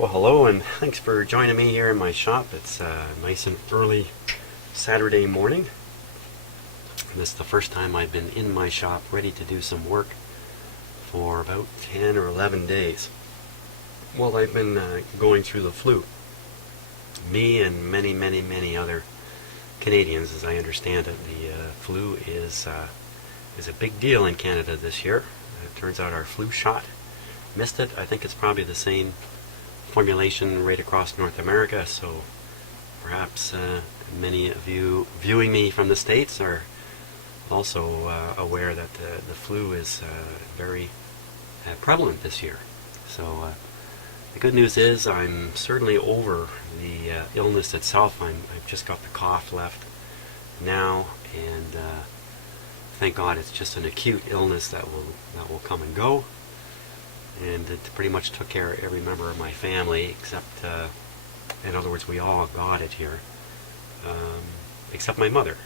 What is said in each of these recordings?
Well, hello, and thanks for joining me here in my shop. It's nice and early Saturday morning. And this is the first time I've been in my shop ready to do some work for about 10 or 11 days. Well, I've been going through the flu. Me and many other Canadians, as I understand it. The flu is a big deal in Canada this year. It turns out our flu shot missed it. I think it's probably the same formulation right across North America, so perhaps many of you viewing me from the States are also aware that the flu is very prevalent this year. So the good news is I'm certainly over the illness itself. I've just got the cough left now, and thank God it's just an acute illness that will come and go. And it pretty much took care of every member of my family, except, in other words, we all got it here, except my mother.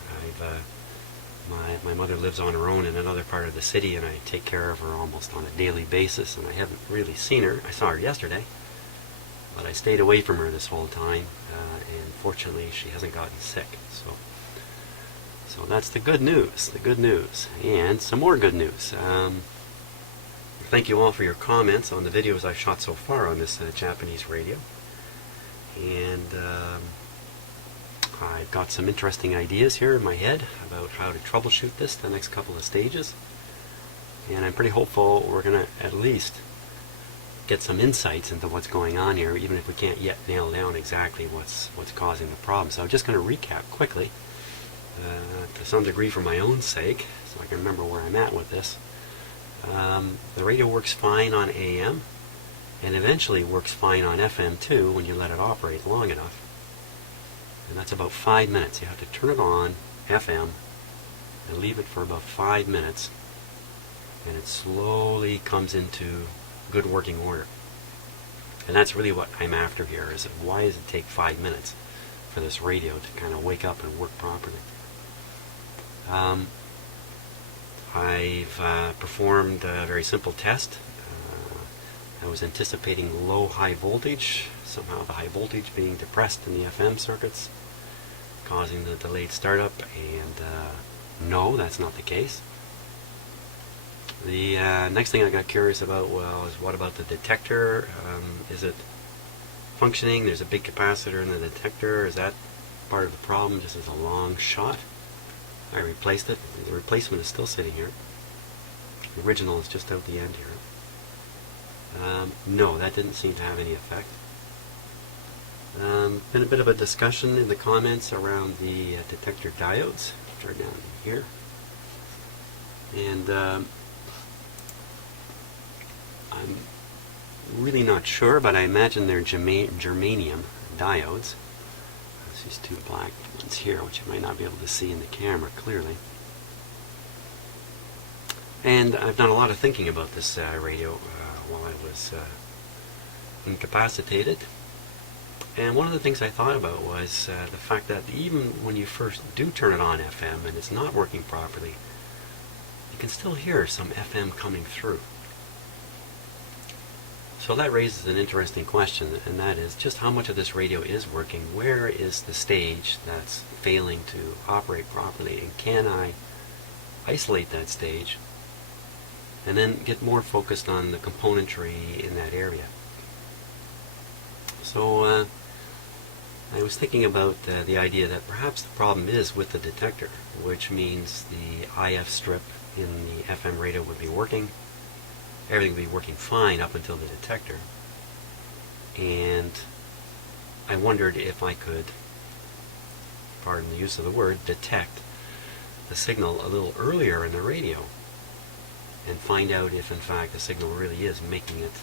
My mother lives on her own in another part of the city, and I take care of her almost on a daily basis, and I haven't really seen her. I saw her yesterday, but I stayed away from her this whole time, and fortunately she hasn't gotten sick. So that's the good news, and some more good news. Thank you all for your comments on the videos I've shot so far on this Japanese radio. And I've got some interesting ideas here in my head about how to troubleshoot this the next couple of stages. And I'm pretty hopeful we're going to at least get some insights into what's going on here, even if we can't yet nail down exactly what's causing the problem. So I'm just going to recap quickly, to some degree for my own sake, so I can remember where I'm at with this. The radio works fine on AM, and eventually works fine on FM too when you let it operate long enough. And that's about 5 minutes. You have to turn it on, FM, and leave it for about 5 minutes, and it slowly comes into good working order. And that's really what I'm after here, is why does it take 5 minutes for this radio to kind of wake up and work properly? I've performed a very simple test. I was anticipating low-high voltage, somehow the high voltage being depressed in the FM circuits, causing the delayed startup, and no, that's not the case. The next thing I got curious about is what about the detector? Is it functioning? There's a big capacitor in the detector. Is that part of the problem, just as a long shot? I replaced it. The replacement is still sitting here. The original is just out the end here. No, that didn't seem to have any effect. Been a bit of a discussion in the comments around the detector diodes, which are down here. And I'm really not sure, but I imagine they're germanium diodes. These two black ones here, which you might not be able to see in the camera clearly. And I've done a lot of thinking about this radio while I was incapacitated. And one of the things I thought about was the fact that even when you first do turn it on FM and it's not working properly, you can still hear some FM coming through. So that raises an interesting question, and that is just how much of this radio is working? Where is the stage that's failing to operate properly? And can I isolate that stage and then get more focused on the componentry in that area? So I was thinking about the idea that perhaps the problem is with the detector, which means the IF strip in the FM radio would be working. Everything would be working fine up until the detector, and I wondered if I could, pardon the use of the word, detect the signal a little earlier in the radio and find out if in fact the signal really is making it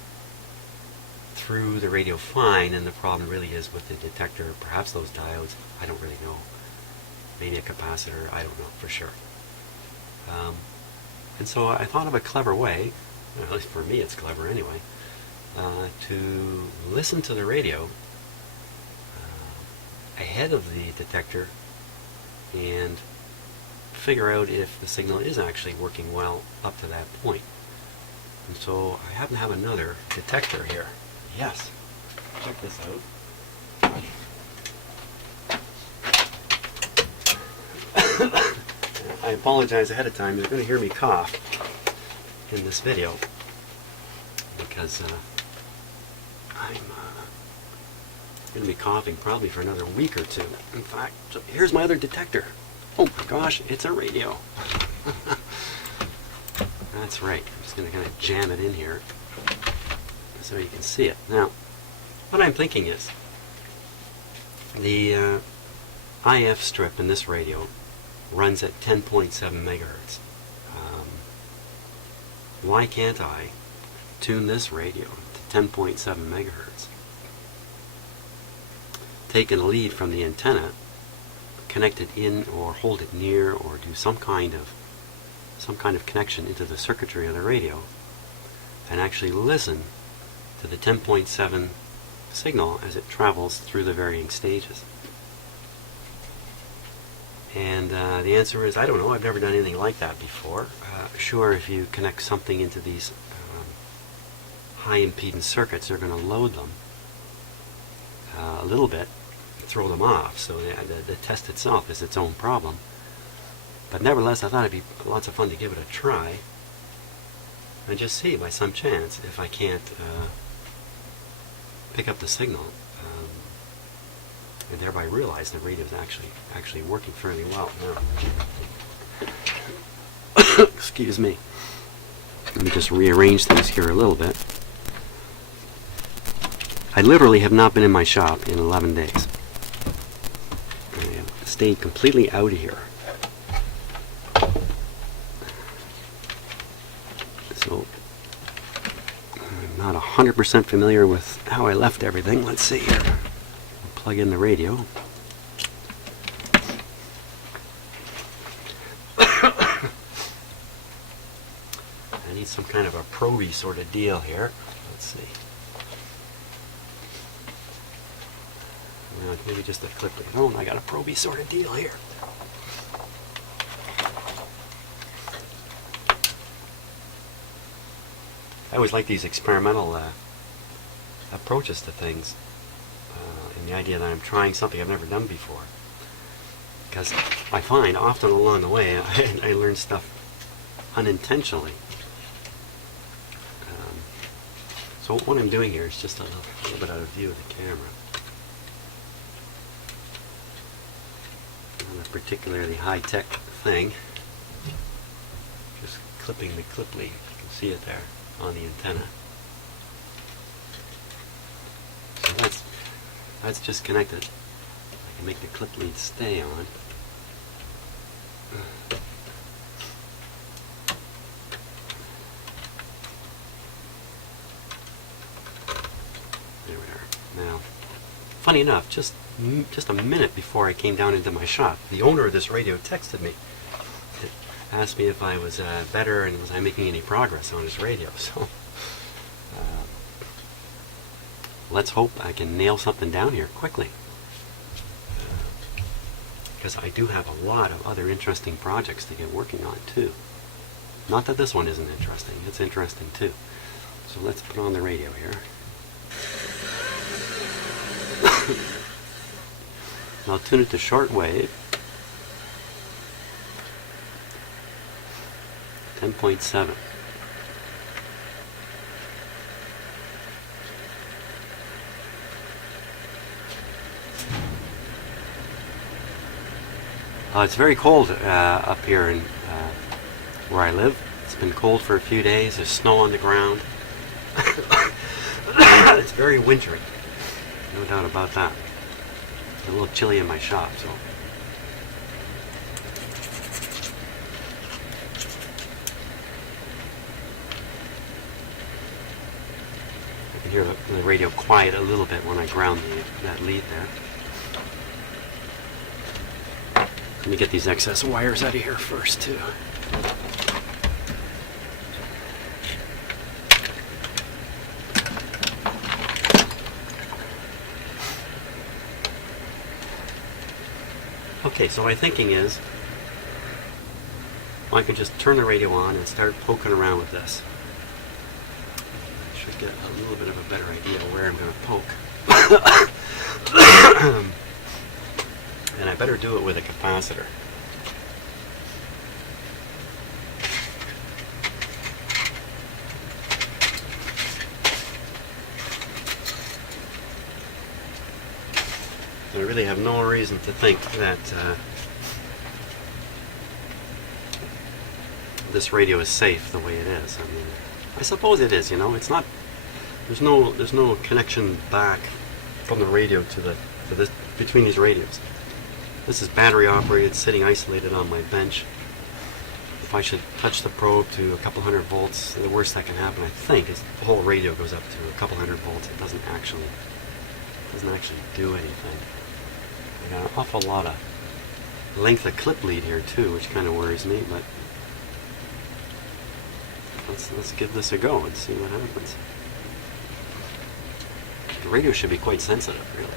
through the radio fine, and the problem really is with the detector, perhaps those diodes, I don't really know, maybe a capacitor, I don't know for sure. And so I thought of a clever way, at least for me it's clever anyway, to listen to the radio ahead of the detector and figure out if the signal is actually working well up to that point. And so I happen to have another detector here. Yes. check this out. I apologize ahead of time. You're going to hear me cough in this video because I'm going to be coughing probably for another week or two. In fact, so here's my other detector. Oh my gosh, it's a radio. That's right. I'm just going to kind of jam it in here so you can see it. Now, what I'm thinking is the IF strip in this radio runs at 10.7 megahertz. Why can't I tune this radio to 10.7 megahertz? Take a lead from the antenna, connect it in or hold it near or do some kind of connection into the circuitry of the radio and actually listen to the 10.7 signal as it travels through the varying stages. And the answer is, I don't know. I've never done anything like that before. Sure, if you connect something into these high impedance circuits, they're going to load them a little bit, throw them off. So the test itself is its own problem. But nevertheless, I thought it'd be lots of fun to give it a try and just see, by some chance, if I can't pick up the signal. And thereby realize the radio is actually working fairly well now. Excuse me. Let me just rearrange things here a little bit. I literally have not been in my shop in 11 days. I have stayed completely out of here. So I'm not 100% familiar with how I left everything. Let's see here. Plug in the radio. I need some kind of a probey sort of deal here. Let's see. Maybe just a clip of phone. I got a probey sort of deal here. I always like these experimental approaches to things. And the idea that I'm trying something I've never done before. Because I find often along the way I learn stuff unintentionally. So what I'm doing here is just a little bit out of view of the camera. Not a particularly high-tech thing. Just clipping the clip lead. You can see it there on the antenna. So that's just connected. I can make the clip lead stay on. There we are. Now, funny enough, just a minute before I came down into my shop, the owner of this radio texted me. It asked me if I was better and was I making any progress on his radio. So let's hope I can nail something down here quickly. Because I do have a lot of other interesting projects to get working on too. Not that this one isn't interesting, it's interesting too. So let's put on the radio here. I'll tune it to shortwave. 10.7. It's very cold up here in where I live. It's been cold for a few days. There's snow on the ground. It's very wintry. No doubt about that. It's a little chilly in my shop, so. I can hear the radio quiet a little bit when I ground that lead there. Let me get these excess wires out of here first, too. Okay, so my thinking is, I can just turn the radio on and start poking around with this. I should get a little bit of a better idea where I'm going to poke. And I better do it with a capacitor. I really have no reason to think that this radio is safe the way it is. I mean, I suppose it is. You know, it's not. There's no connection back from the radio to this between these radios. This is battery operated, sitting isolated on my bench. If I should touch the probe to a couple hundred volts, the worst that can happen, I think, is the whole radio goes up to a couple hundred volts. It doesn't actually do anything. I got an awful lot of length of clip lead here too, which kind of worries me. But let's give this a go and see what happens. The radio should be quite sensitive, really.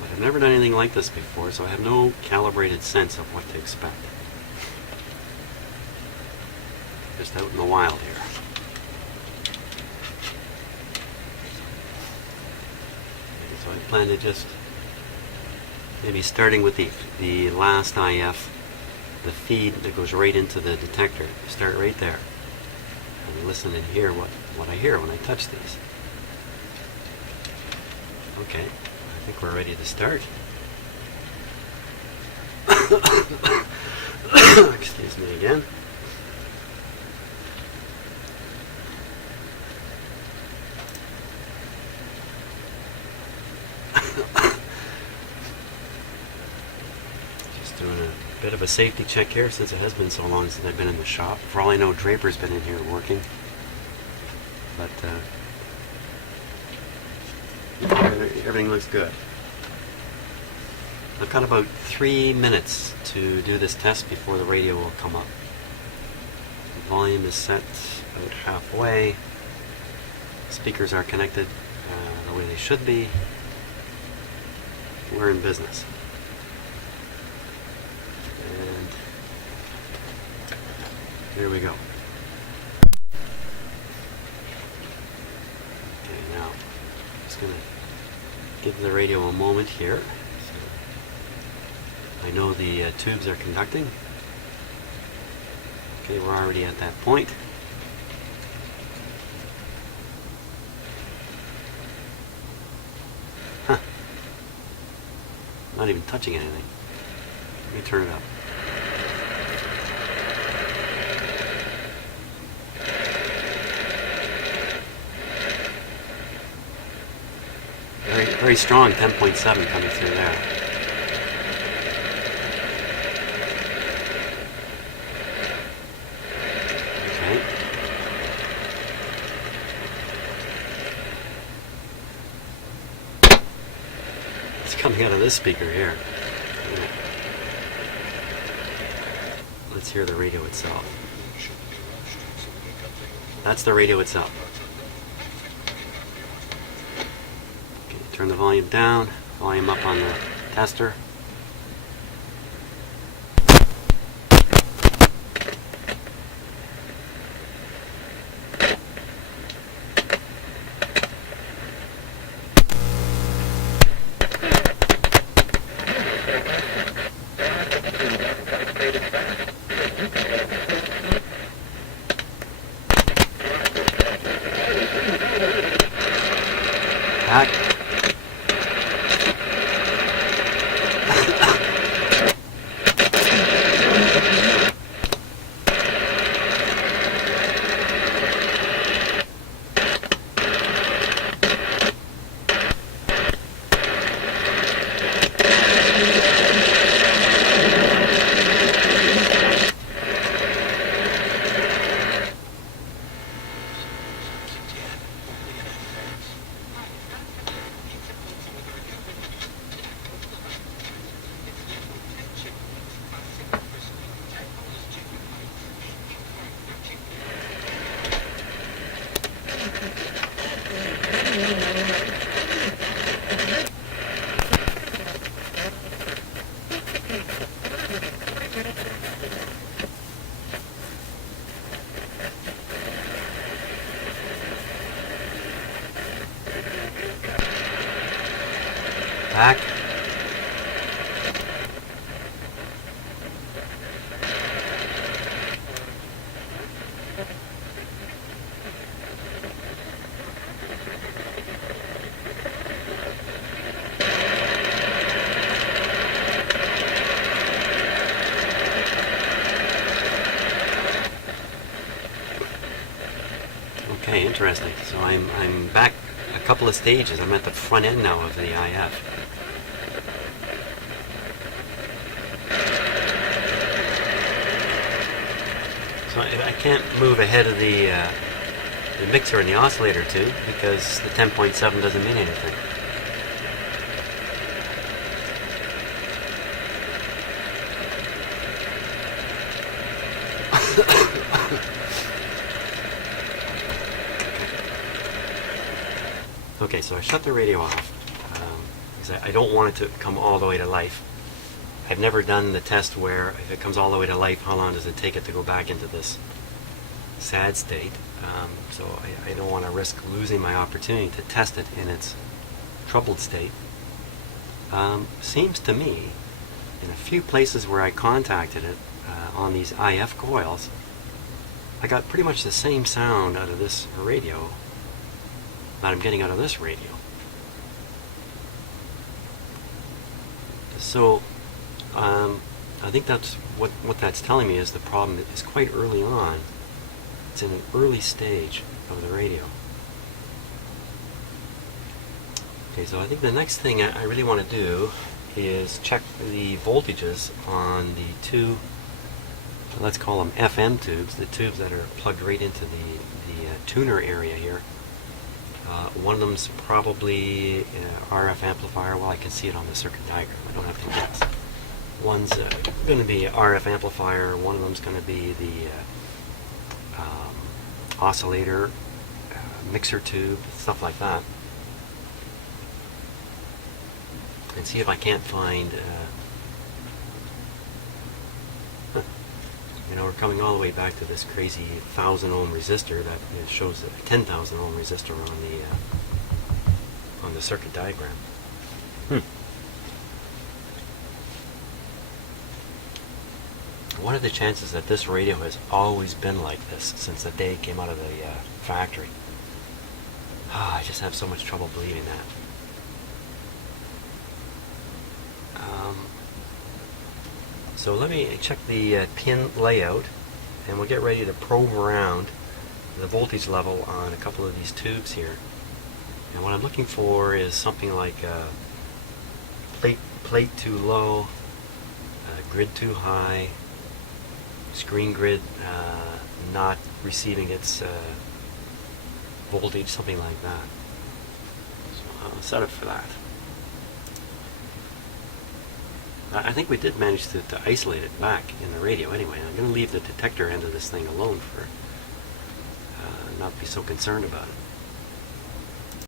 But I've never done anything like this before, so I have no calibrated sense of what to expect. Just out in the wild here. So I plan to just maybe starting with the last IF, the feed that goes right into the detector. Start right there and listen and hear what I hear when I touch these. Okay, I think we're ready to start. Excuse me again. Just doing a bit of a safety check here since it has been so long since I've been in the shop. For all I know, Draper's been in here working. But everything looks good. I've got about 3 minutes to do this test before the radio will come up. The volume is set about halfway. Speakers are connected the way they should be. We're in business. And here we go. Okay, now I'm just going to give the radio a moment here. So I know the tubes are conducting. Okay, we're already at that point. Huh. Not even touching anything. Let me turn it up. Very strong 10.7 coming through there. Okay. It's coming out of this speaker here. Let's hear the radio itself. That's the radio itself. Okay, turn the volume down, volume up on the tester. Back. back. Okay, interesting. So I'm back a couple of stages. I'm at the front end now of the IF. So I can't move ahead of the mixer and the oscillator too, because the 10.7 doesn't mean anything. Okay, so I shut the radio off because I don't want it to come all the way to life. I've never done the test where if it comes all the way to life, how long does it take it to go back into this sad state? So I don't want to risk losing my opportunity to test it in its troubled state. Seems to me, in a few places where I contacted it on these IF coils, I got pretty much the same sound out of this radio that I'm getting out of this radio. So I think that's what that's telling me is the problem is quite early on. It's in an early stage of the radio. Okay, so I think the next thing I really want to do is check the voltages on the two, let's call them FM tubes, the tubes that are plugged right into the tuner area here. One of them's probably an RF amplifier. Well, I can see it on the circuit diagram. I don't have to guess. One's going to be an RF amplifier. One of them's going to be the oscillator, mixer tube, stuff like that. And see if I can't find, we're coming all the way back to this crazy 1,000 ohm resistor that shows a 10,000 ohm resistor on the circuit diagram. What are the chances that this radio has always been like this since the day it came out of the factory? I just have so much trouble believing that. So let me check the pin layout, and we'll get ready to probe around the voltage level on a couple of these tubes here. And what I'm looking for is something like plate too low, grid too high, screen grid not receiving its voltage, something like that. So I'll set it for that. I think we did manage to isolate it back in the radio anyway. I'm going to leave the detector end of this thing alone for not be so concerned about it.